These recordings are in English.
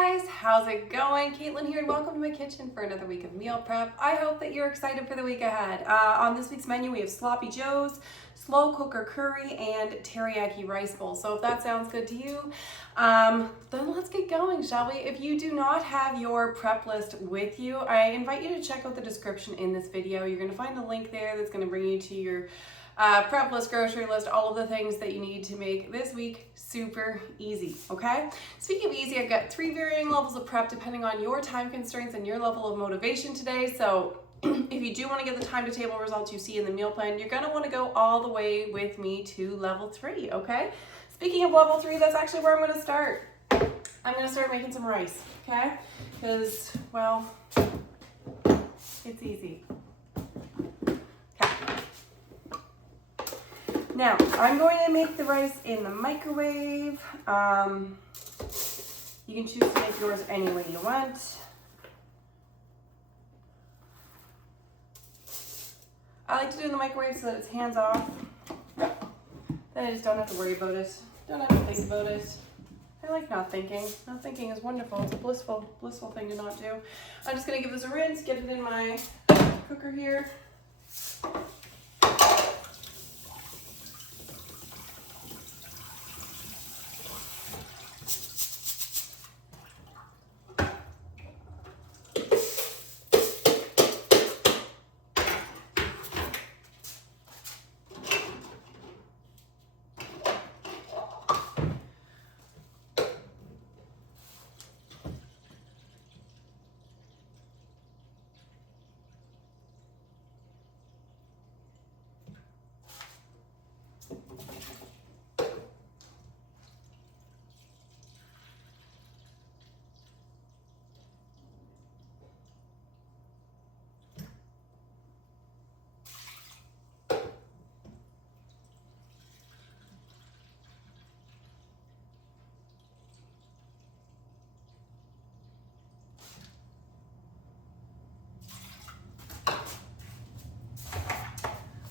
guys, how's it going? Caitlin here and welcome to my kitchen for another week of meal prep. I hope that you're excited for the week ahead. On this week's menu we have Sloppy Joes, slow cooker curry, and teriyaki rice bowl. So if that sounds good to you, then let's get going, shall we? If you do not have your prep list with you, I invite you to check out the description in this video. You're going to find a link there that's going to bring you to your prep list, grocery list, all of the things that you need to make this week super easy, okay? Speaking of easy, I've got 3 varying levels of prep depending on your time constraints and your level of motivation today. So if you do want to get the time to table results you see in the meal plan, you're gonna want to go all the way with me to level 3, okay? Speaking of level 3, that's actually where I'm gonna start. I'm gonna start making some rice, okay? Because, well, it's easy. Now, I'm going to make the rice in the microwave. You can choose to make yours any way you want. I like to do it in the microwave so that it's hands off. Then I just don't have to worry about it. Don't have to think about it. I like not thinking. Not thinking is wonderful. It's a blissful thing to not do. I'm just gonna give this a rinse, get it in my cooker here.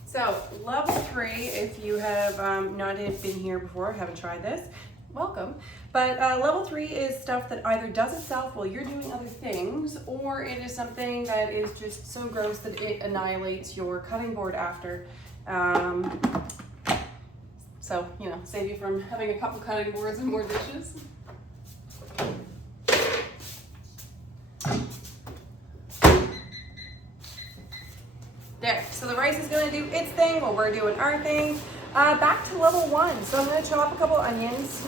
So level 3, if you have not been here before, haven't tried this, welcome. But level 3 is stuff that either does itself while you're doing other things, or it is something that is just so gross that it annihilates your cutting board after. So, you know, save you from having a couple cutting boards and more dishes. There, so the rice is gonna do its thing while we're doing our thing. Back to level 1. So I'm gonna chop a couple onions,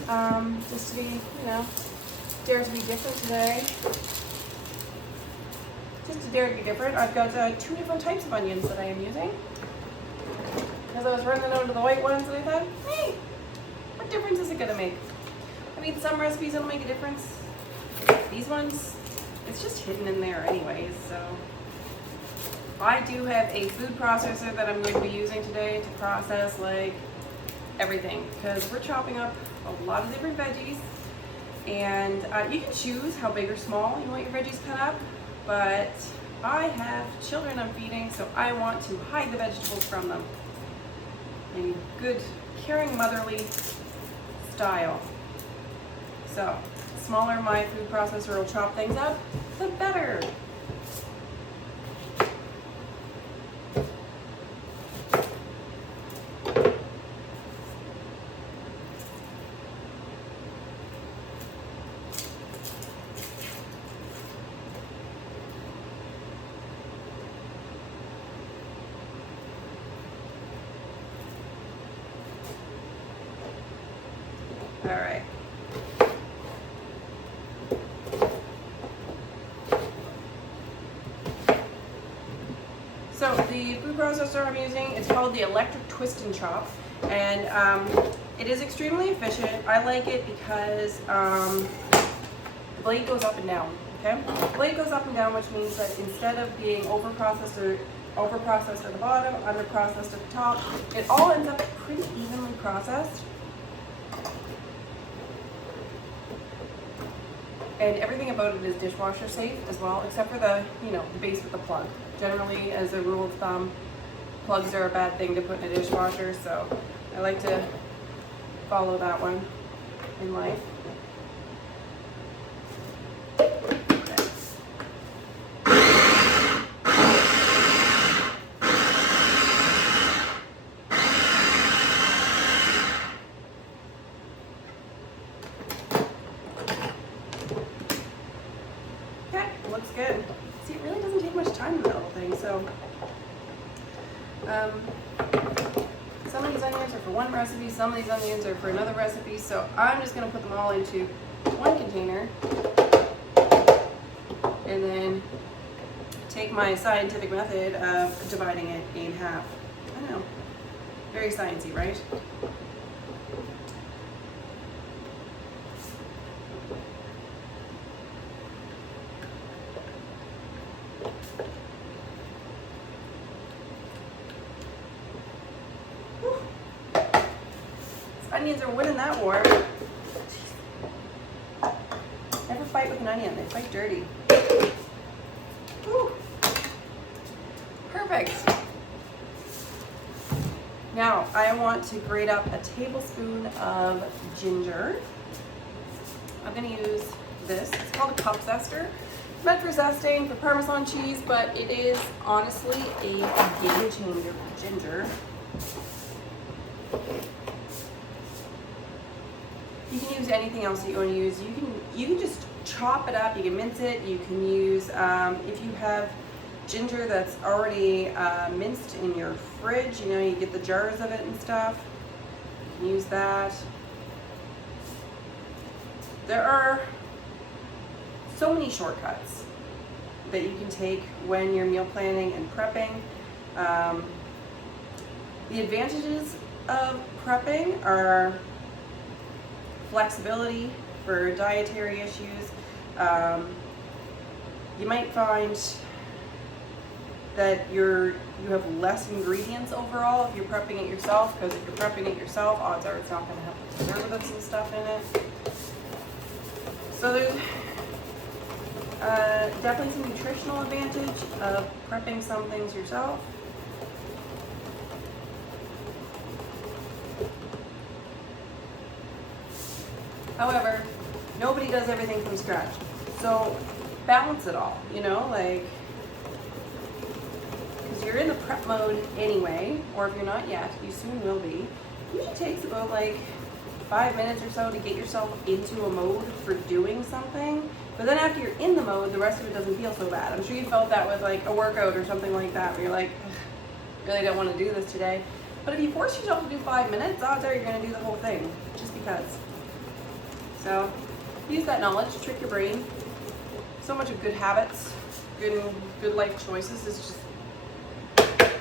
just to be, you know, dare to be different today. Just to dare to be different. I've got 2 different types of onions that I am using. Because I was running out of the white ones and I thought, hey, what difference is it gonna make? I mean, some recipes don't make a difference. These ones, it's just hidden in there anyways, so. I do have a food processor that I'm going to be using today to process like everything, because we're chopping up a lot of different veggies, and you can choose how big or small you want your veggies cut up, but I have children I'm feeding, so I want to hide the vegetables from them in good, caring, motherly style. So the smaller my food processor will chop things up, the better. All right. So the food processor I'm using is called the electric twist and chop, and it is extremely efficient. I like it because the blade goes up and down. Okay, the blade goes up and down, which means that instead of being overprocessed at the bottom, underprocessed at the top, it all ends up pretty evenly processed. And everything about it is dishwasher safe as well, except for the, the base with the plug. Generally, as a rule of thumb, plugs are a bad thing to put in a dishwasher, so I like to follow that one in life. looks good. See, it really doesn't take much time in that little thing, so. Some of these onions are for one recipe, some of these onions are for another recipe, so I'm just gonna put them all into one container and then take my scientific method of dividing it in half. I know, very sciencey, right? Onions are winning that war. Never fight with an onion, they fight dirty. Woo. Perfect. Now I want to grate up a tablespoon of ginger. I'm going to use this. It's called a cup zester. It's meant for zesting for Parmesan cheese, but it is honestly a game changer for ginger. You can use anything else that you want to use. You can just chop it up. You can mince it. You can use if you have ginger that's already minced in your fridge. You know, you get the jars of it and stuff. You can use that. There are so many shortcuts that you can take when you're meal planning and prepping. The advantages of prepping are flexibility for dietary issues. You might find that you have less ingredients overall if you're prepping it yourself, because if you're prepping it yourself, odds are it's not going to have preservatives and stuff in it. So there's definitely some nutritional advantage of prepping some things yourself. However, nobody does everything from scratch. So balance it all, you know, like, because you're in the prep mode anyway, or if you're not yet, you soon will be. It usually takes about like 5 minutes or so to get yourself into a mode for doing something. But then after you're in the mode, the rest of it doesn't feel so bad. I'm sure you felt that with like a workout or something like that, where you're like, really don't want to do this today. But if you force yourself to do 5 minutes, odds are you're going to do the whole thing, just because. So use that knowledge to trick your brain. So much of good habits, good life choices is just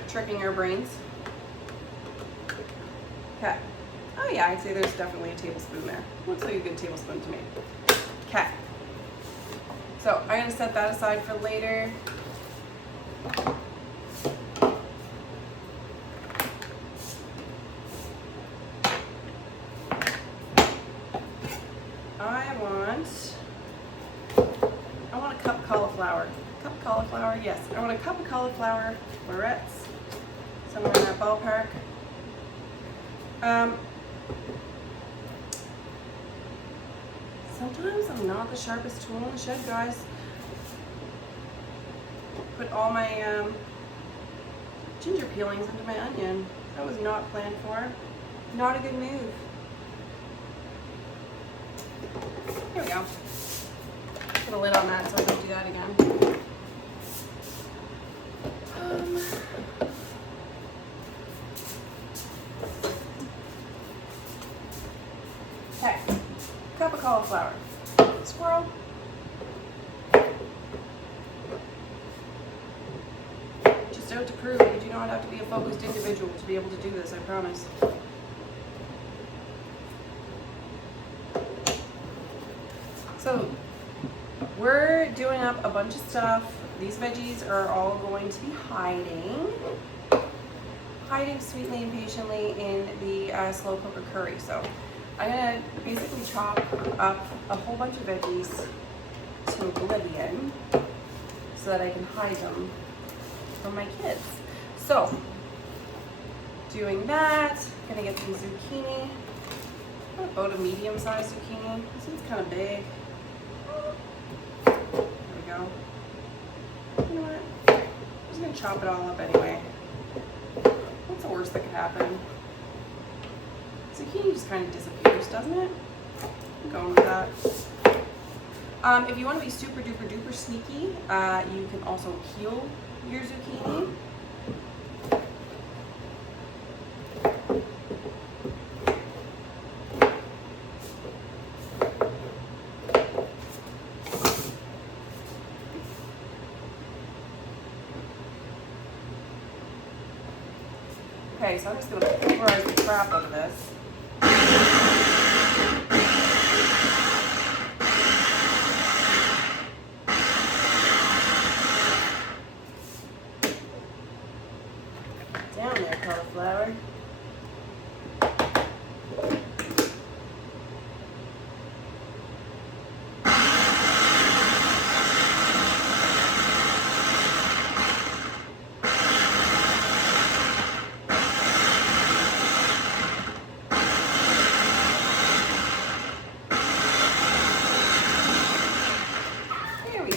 tricking our brains. Okay. Oh yeah, I'd say there's definitely a tablespoon there. Looks like a good tablespoon to me. Okay. So I'm going to set that aside for later. I want a cup of cauliflower. Cup of cauliflower, yes. I want a cup of cauliflower florets, somewhere in that ballpark. Sometimes I'm not the sharpest tool in the shed, guys. Put all my ginger peelings into my onion. That was not planned for. Not a good move. Here we go. Put a lid on that so I don't do that again. Okay, cup of cauliflower. Squirrel. Just out to prove that you do not have to be a focused individual to be able to do this, I promise. So, we're doing up a bunch of stuff. These veggies are all going to be hiding sweetly and patiently in the slow cooker curry. So I'm gonna basically chop up a whole bunch of veggies to oblivion so that I can hide them from my kids. So doing that, gonna get some zucchini, about a medium-sized zucchini. This one's kind of big. Go. You know what? I'm just gonna chop it all up anyway. What's the worst that could happen? Zucchini just kind of disappears, doesn't it? I'm going with that. If you want to be super duper duper sneaky, you can also peel your zucchini. Okay, so I'm just going to pulverize the crap out of this. Down there, cauliflower.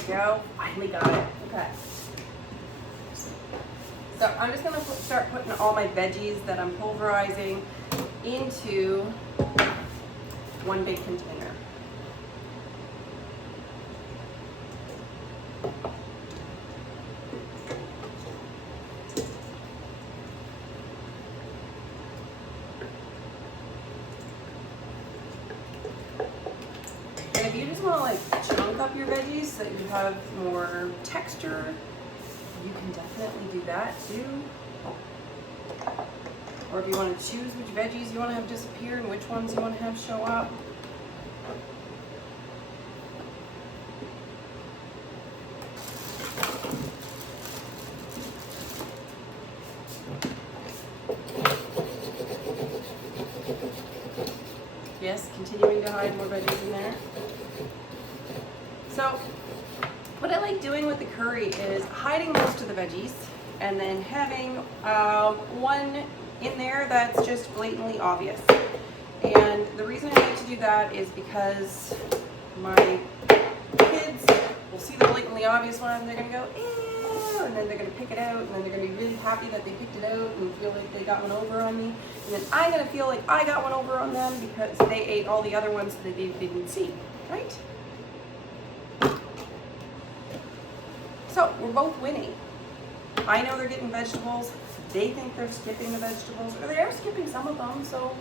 Go. Finally got it. Okay. So I'm just going to start putting all my veggies that I'm pulverizing into one big container. If you just want to like chunk up your veggies so that you have more texture, you can definitely do that too. Or if you want to choose which veggies you want to have disappear and which ones you want to have show up. Yes, continuing to hide more veggies in there. So what I like doing with the curry is hiding most of the veggies and then having one in there that's just blatantly obvious. And the reason I like to do that is because my kids will see the blatantly obvious one and they're going to go, ew, and then they're going to pick it out and then they're going to be really happy that they picked it out and feel like they got one over on me. And then I'm going to feel like I got one over on them because they ate all the other ones that they didn't see, right? So we're both winning. I know they're getting vegetables. They think they're skipping the vegetables, or they are skipping some of them, so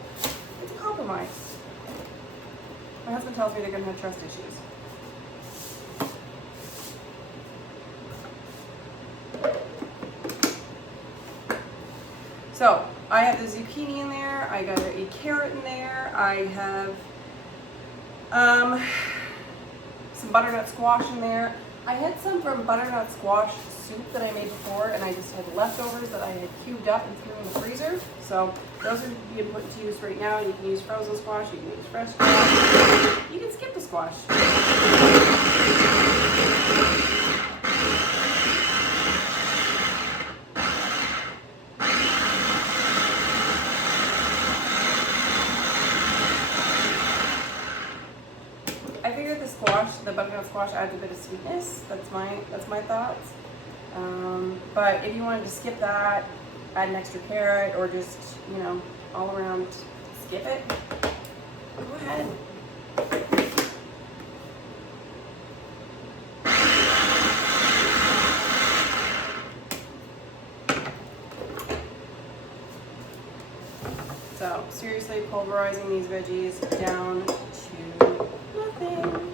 it's a compromise. My husband tells me they're going to have trust issues. So I have the zucchini in there. I got a carrot in there. I have some butternut squash in there. I had some from butternut squash soup that I made before, and I just had leftovers that I had cubed up and threw in the freezer. So those are being put to use right now. You can use frozen squash, you can use fresh squash, you can skip the squash. I figured the butternut squash adds a bit of sweetness. That's my thoughts. But if you wanted to skip that, add an extra carrot, or just, you know, all around skip it, go ahead. So seriously, pulverizing these veggies down to nothing.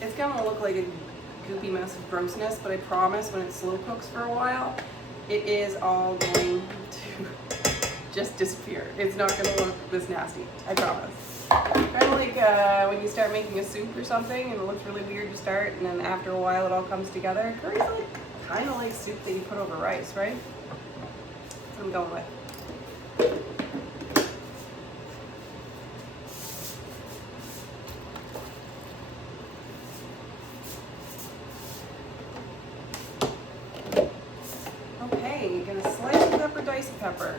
It's gonna look like a goopy mess of grossness, but I promise when it slow cooks for a while, it is all going to just disappear. It's not gonna look this nasty, I promise. Kind of like when you start making a soup or something and it looks really weird to start, and then after a while it all comes together. Curry's like kind of like soup that you put over rice, right? That's what I'm going with. Okay, you're gonna slice the pepper, dice the pepper.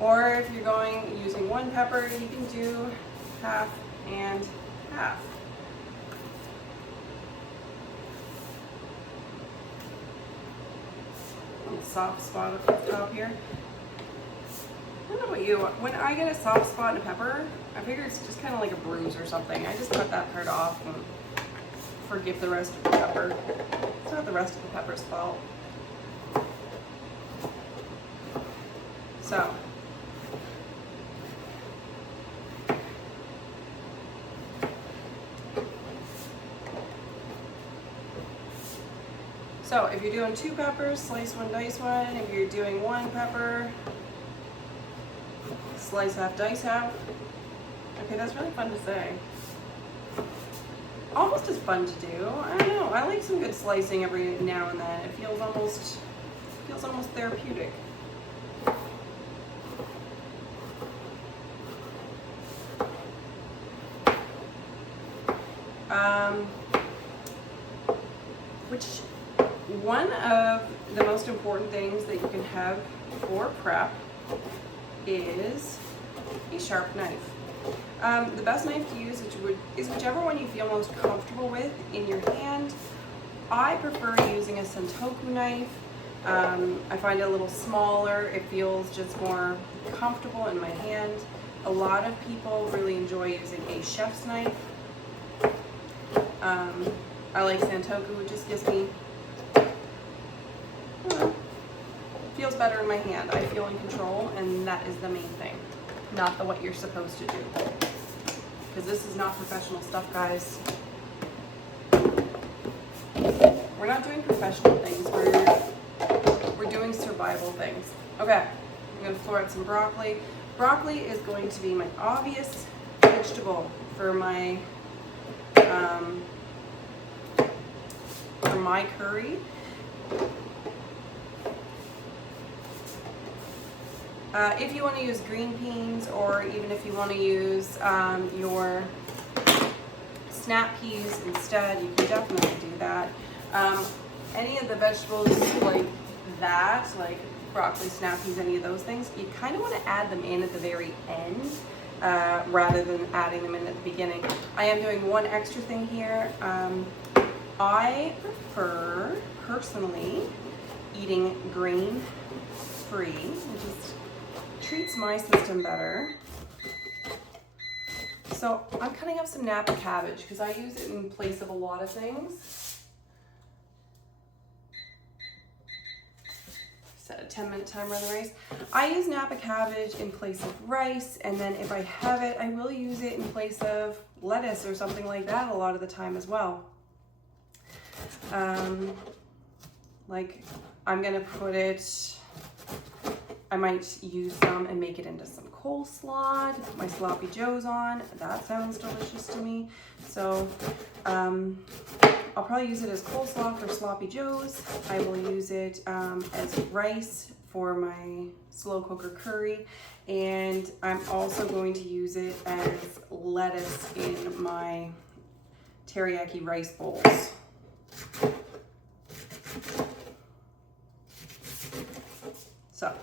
Or if you're using one pepper, you can do half and half. soft spot at the top here. I don't know about you, when I get a soft spot in a pepper, I figure it's just kind of like a bruise or something. I just cut that part off and forgive the rest of the pepper. It's not the rest of the pepper's fault. So if you're doing 2 peppers, slice 1, dice 1. If you're doing 1 pepper, slice half, dice half. Okay, that's really fun to say. Almost as fun to do. I don't know. I like some good slicing every now and then. It feels almost therapeutic. One of the most important things that you can have for prep is a sharp knife. The best knife to use is whichever one you feel most comfortable with in your hand. I prefer using a Sentoku knife. I find it a little smaller. It feels just more comfortable in my hand. A lot of people really enjoy using a chef's knife. I like Sentoku. It just gives me, feels better in my hand. I feel in control, and that is the main thing, not what you're supposed to do. Because this is not professional stuff, guys. We're not doing professional things. We're doing survival things. Okay, I'm gonna throw out some broccoli. Broccoli is going to be my obvious vegetable for my curry. If you want to use green beans, or even if you want to use your snap peas instead, you can definitely do that. Any of the vegetables like that, like broccoli, snap peas, any of those things, you kind of want to add them in at the very end rather than adding them in at the beginning. I am doing one extra thing here. I prefer, personally, eating grain-free. It just treats my system better. So I'm cutting up some Napa cabbage because I use it in place of a lot of things. Set a 10-minute timer on the rice. I use Napa cabbage in place of rice, and then if I have it, I will use it in place of lettuce or something like that a lot of the time as well. Like I'm gonna put it, I might use some and make it into some coleslaw to put my sloppy joes on. That sounds delicious to me. So I'll probably use it as coleslaw for sloppy joes. I will use it as rice for my slow cooker curry, and I'm also going to use it as lettuce in my teriyaki rice bowls.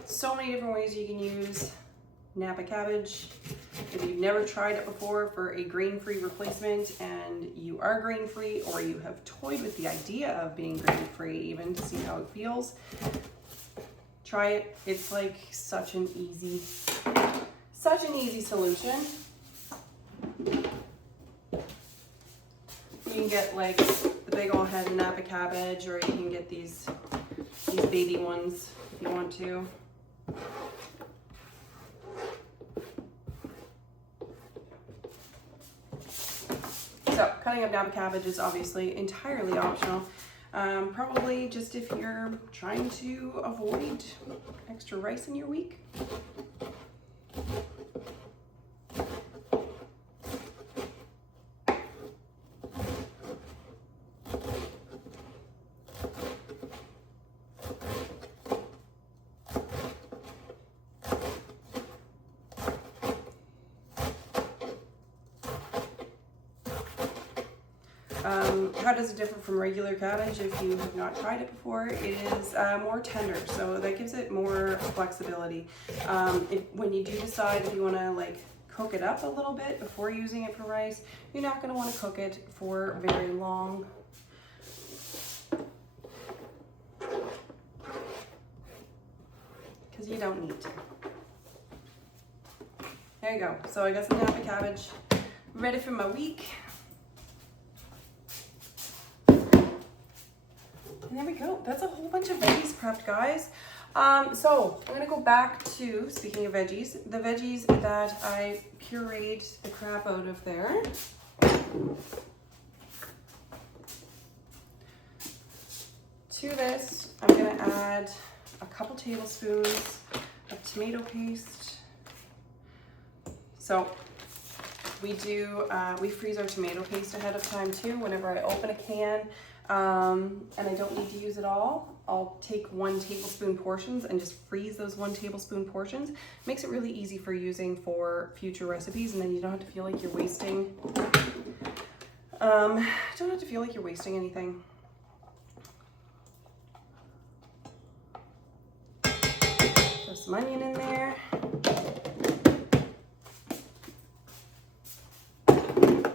So many different ways you can use Napa cabbage. If you've never tried it before for a grain-free replacement, and you are grain-free, or you have toyed with the idea of being grain-free even to see how it feels, try it. It's like such an easy solution. You can get like the big old head of Napa cabbage, or you can get these baby ones if you want to. So cutting up Napa cabbage is obviously entirely optional. Probably just if you're trying to avoid extra rice in your week. How does it differ from regular cabbage? If you have not tried it before, it is more tender, so that gives it more flexibility. When you do decide if you want to like cook it up a little bit before using it for rice, you're not going to want to cook it for very long. because you don't need to. There you go. So I got some napa cabbage ready for my week. And there we go. That's a whole bunch of veggies prepped, guys. So I'm gonna go back to, speaking of veggies, the veggies that I pureed the crap out of there. To this, I'm gonna add a couple tablespoons of tomato paste. So we freeze our tomato paste ahead of time too. Whenever I open a can, and I don't need to use it all, I'll take 1 tablespoon portions and just freeze those 1 tablespoon portions. Makes it really easy for using for future recipes, and then you don't have to feel like you're wasting, anything. Throw some onion in there. A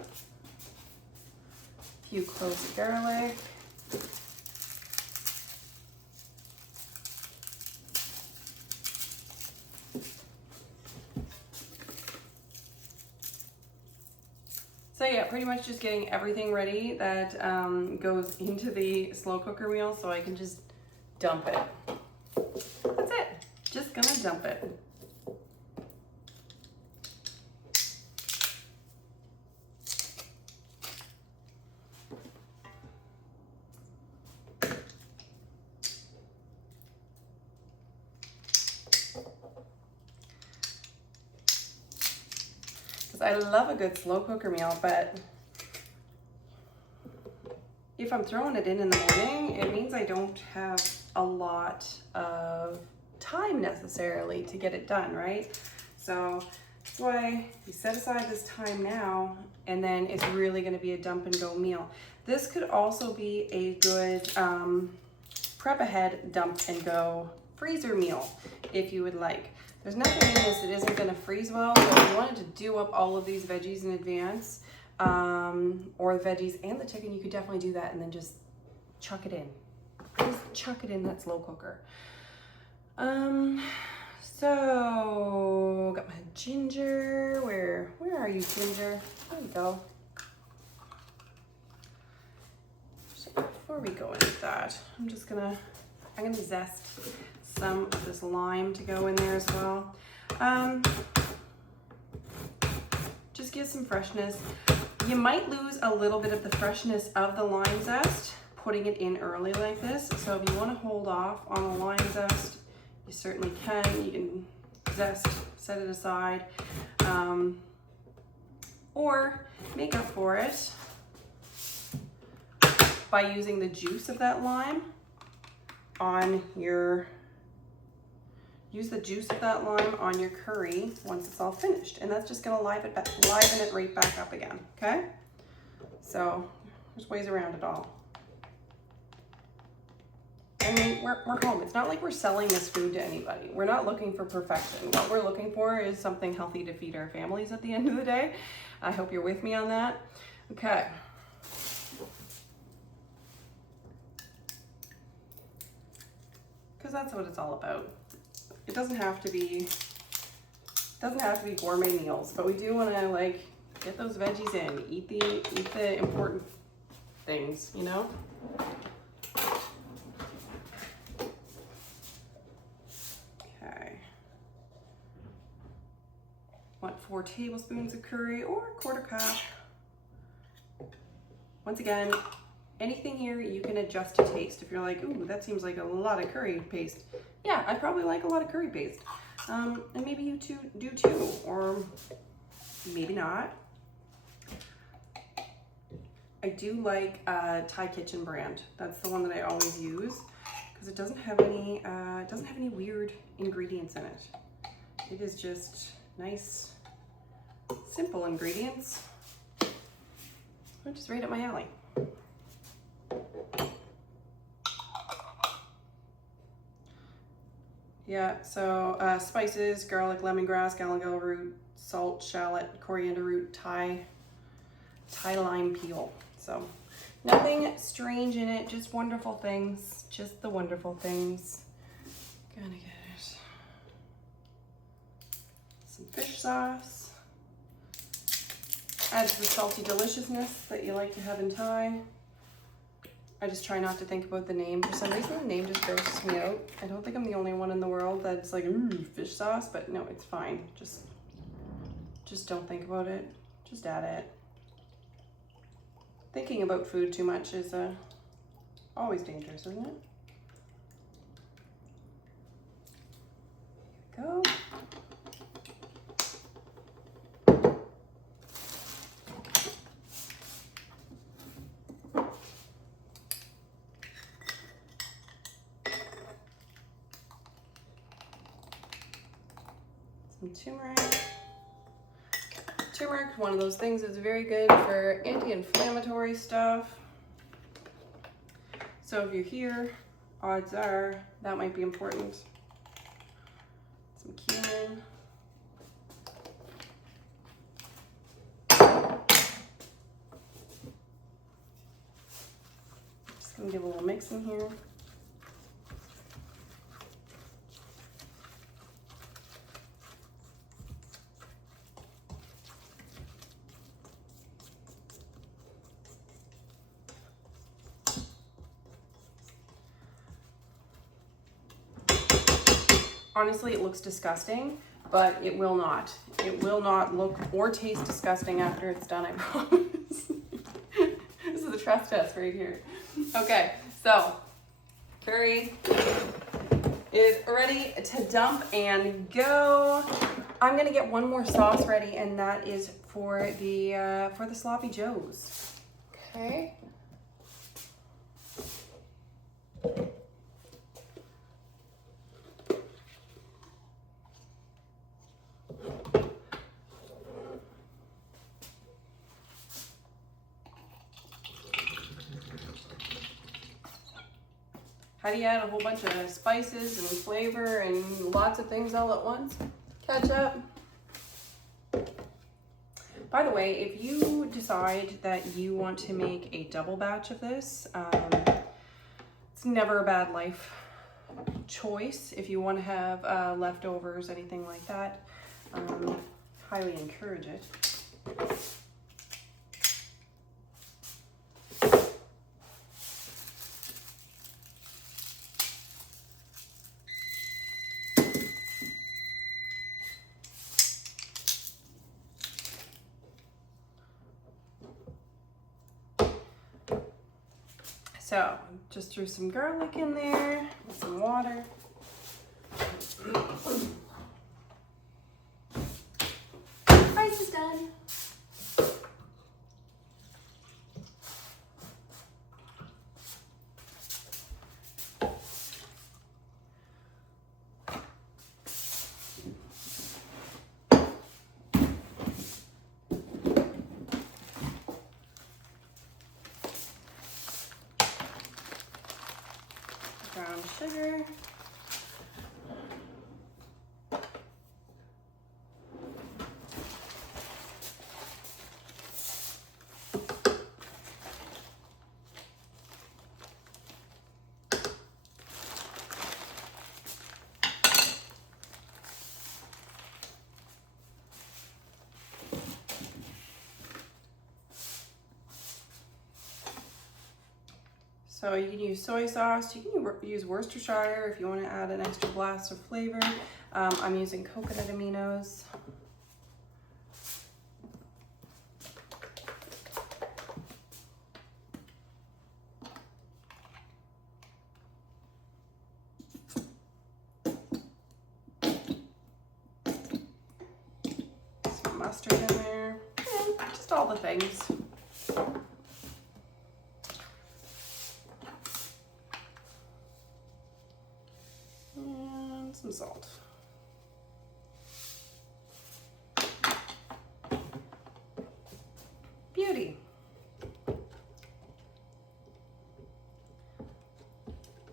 few cloves of garlic. So yeah, pretty much just getting everything ready that goes into the slow cooker meal so I can just dump it. That's it. Just gonna dump it. I love a good slow cooker meal, but if I'm throwing it in the morning, it means I don't have a lot of time necessarily to get it done, right? So that's why you set aside this time now, and then it's really going to be a dump and go meal. This could also be a good prep ahead, dump and go freezer meal if you would like. There's nothing in this that isn't going to freeze well, so if you wanted to do up all of these veggies in advance, or the veggies and the chicken, you could definitely do that and then just chuck it in. Just chuck it in that slow cooker. So got my ginger. Where are you, ginger? There we go. So before we go into that, I'm gonna zest some of this lime to go in there as well. Just give some freshness. You might lose a little bit of the freshness of the lime zest putting it in early like this. So if you want to hold off on the lime zest, you certainly can. You can zest, set it aside, or make up for it by using the juice of that lime on your curry once it's all finished, and that's just gonna liven it right back up again. Okay, so there's ways around it all. I mean, we're home. It's not like we're selling this food to anybody. We're not looking for perfection. What we're looking for is something healthy to feed our families at the end of the day. I hope you're with me on that. Okay. Because that's what it's all about. It doesn't have to be gourmet meals, but we do want to like get those veggies in, eat the important things, you know? Okay. Want 4 tablespoons of curry or a 1/4 cup. Once again, anything here you can adjust to taste. If you're like, ooh, that seems like a lot of curry paste. Yeah, I probably like a lot of curry paste. And maybe you two do too, or maybe not. I do like Thai Kitchen brand. That's the one that I always use because it doesn't have any weird ingredients in it. It is just nice, simple ingredients, which is right up my alley. Yeah, so spices, garlic, lemongrass, galangal root, salt, shallot, coriander root, Thai lime peel. So nothing strange in it, just wonderful things, just the wonderful things. Gonna get it some fish sauce. Adds the salty deliciousness that you like to have in Thai. I just try not to think about the name. For some reason, the name just grosses me out. I don't think I'm the only one in the world that's like, ooh, fish sauce, but no, it's fine. Just don't think about it. Just add it. Thinking about food too much is always dangerous, isn't it? There we go. Some turmeric. Turmeric, one of those things that's very good for anti-inflammatory stuff. So if you're here, odds are that might be important. Some cumin. Just gonna give a little mix in here. Honestly, it looks disgusting, but it will not. It will not look or taste disgusting after it's done, I promise. This is a trust test right here. Okay, so curry is ready to dump and go. I'm gonna get one more sauce ready, and that is for the sloppy joes. Okay. How do you add a whole bunch of spices and flavor and lots of things all at once? Ketchup. By the way, if you decide that you want to make a double batch of this, it's never a bad life choice. If you want to have leftovers, anything like that, highly encourage it. So just threw some garlic in there with some water. Rice is done. Brown sugar. So you can use soy sauce, you can use Worcestershire if you want to add an extra blast of flavor. I'm using coconut aminos. Some mustard in there, and just all the things. Some salt. Beauty.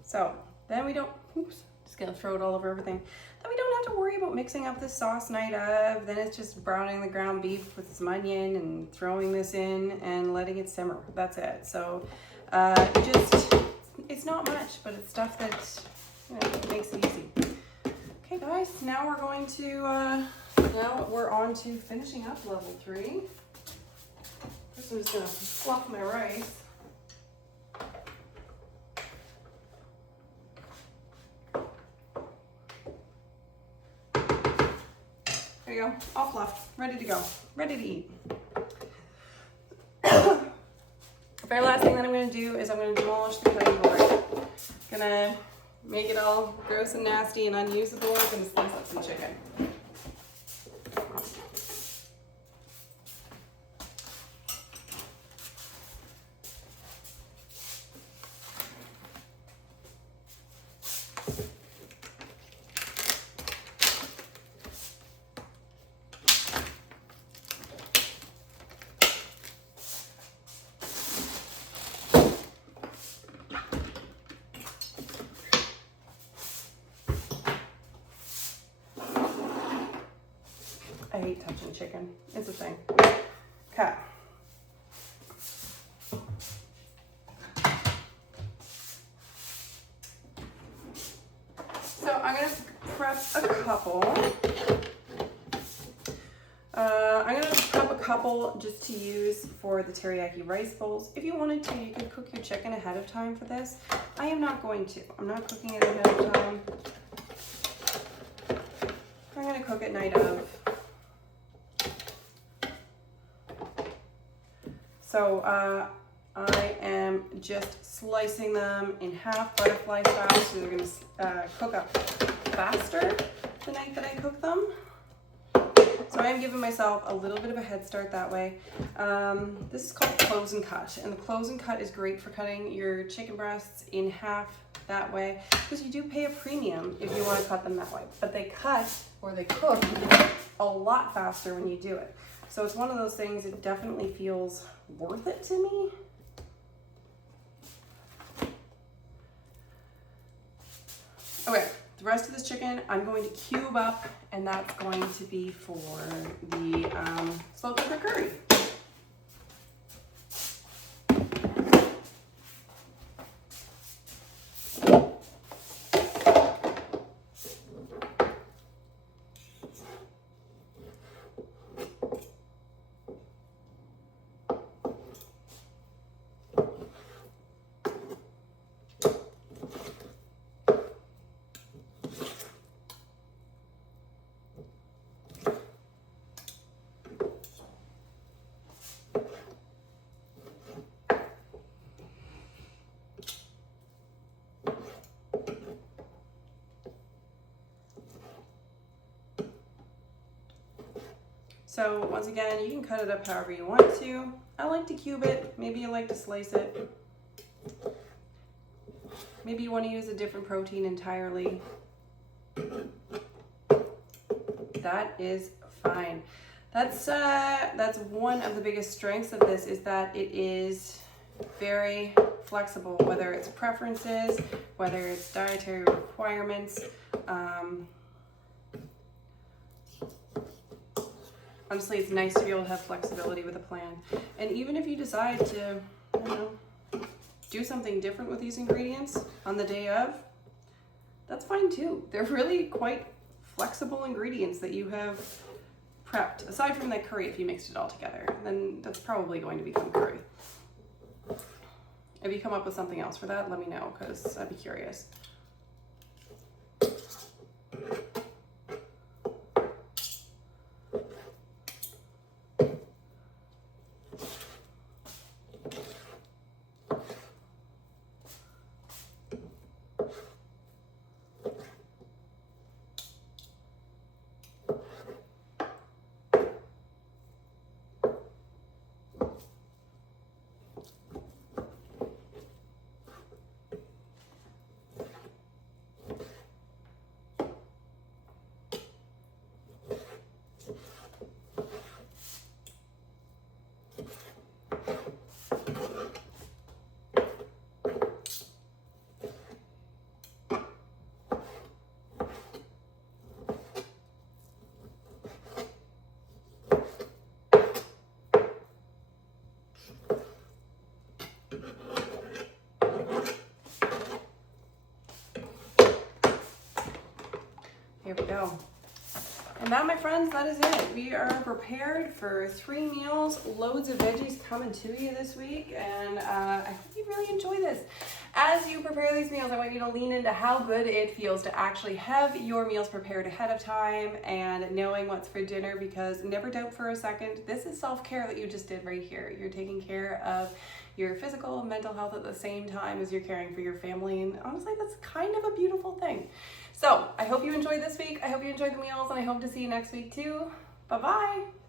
So then we don't, oops, just gonna throw it all over everything. Then we don't have to worry about mixing up this sauce night of. Then it's just browning the ground beef with some onion and throwing this in and letting it simmer. That's it. So it's not much, but it's stuff that, you know, makes it easy. Okay guys, now we're going to Now we're on to finishing up level 3. First I'm just gonna fluff my rice. There you go, all fluffed, ready to go, ready to eat. Very last thing that I'm going to do is I'm going to demolish the cutting board. Gonna make it all gross and nasty and unusable. I'm going to slice up some chicken. I hate touching chicken. It's a thing. Okay. So I'm going to prep a couple. I'm going to prep a couple just to use for the teriyaki rice bowls. If you wanted to, you could cook your chicken ahead of time for this. I am not going to. I'm not cooking it ahead of time. I'm going to cook it night of. So I am just slicing them in half, butterfly style, so they're going to cook up faster the night that I cook them. So I am giving myself a little bit of a head start that way. This is called close and cut, and the close and cut is great for cutting your chicken breasts in half that way, because you do pay a premium if you want to cut them that way. But they cut, or they cook, a lot faster when you do it. So it's one of those things, it definitely feels worth it to me. Okay, the rest of this chicken I'm going to cube up, and that's going to be for the slow cooker curry. So once again, you can cut it up however you want to. I like to cube it. Maybe you like to slice it. Maybe you want to use a different protein entirely. That is fine. That's one of the biggest strengths of this, is that it is very flexible, whether it's preferences, whether it's dietary requirements. Honestly, it's nice to be able to have flexibility with a plan. And even if you decide to, I don't know, do something different with these ingredients on the day of, that's fine too. They're really quite flexible ingredients that you have prepped. Aside from that curry, if you mixed it all together, then that's probably going to become curry. If you come up with something else for that, let me know, because I'd be curious. Here we go. And that, my friends, that is it. We are prepared for 3 meals, loads of veggies coming to you this week, and I hope you really enjoy this. As you prepare these meals, I want you to lean into how good it feels to actually have your meals prepared ahead of time and knowing what's for dinner, because never doubt for a second, this is self-care that you just did right here. You're taking care of your physical and mental health at the same time as you're caring for your family, and honestly, that's kind of a beautiful thing. So I hope you enjoyed this week. I hope you enjoyed the meals, and I hope to see you next week too. Bye-bye.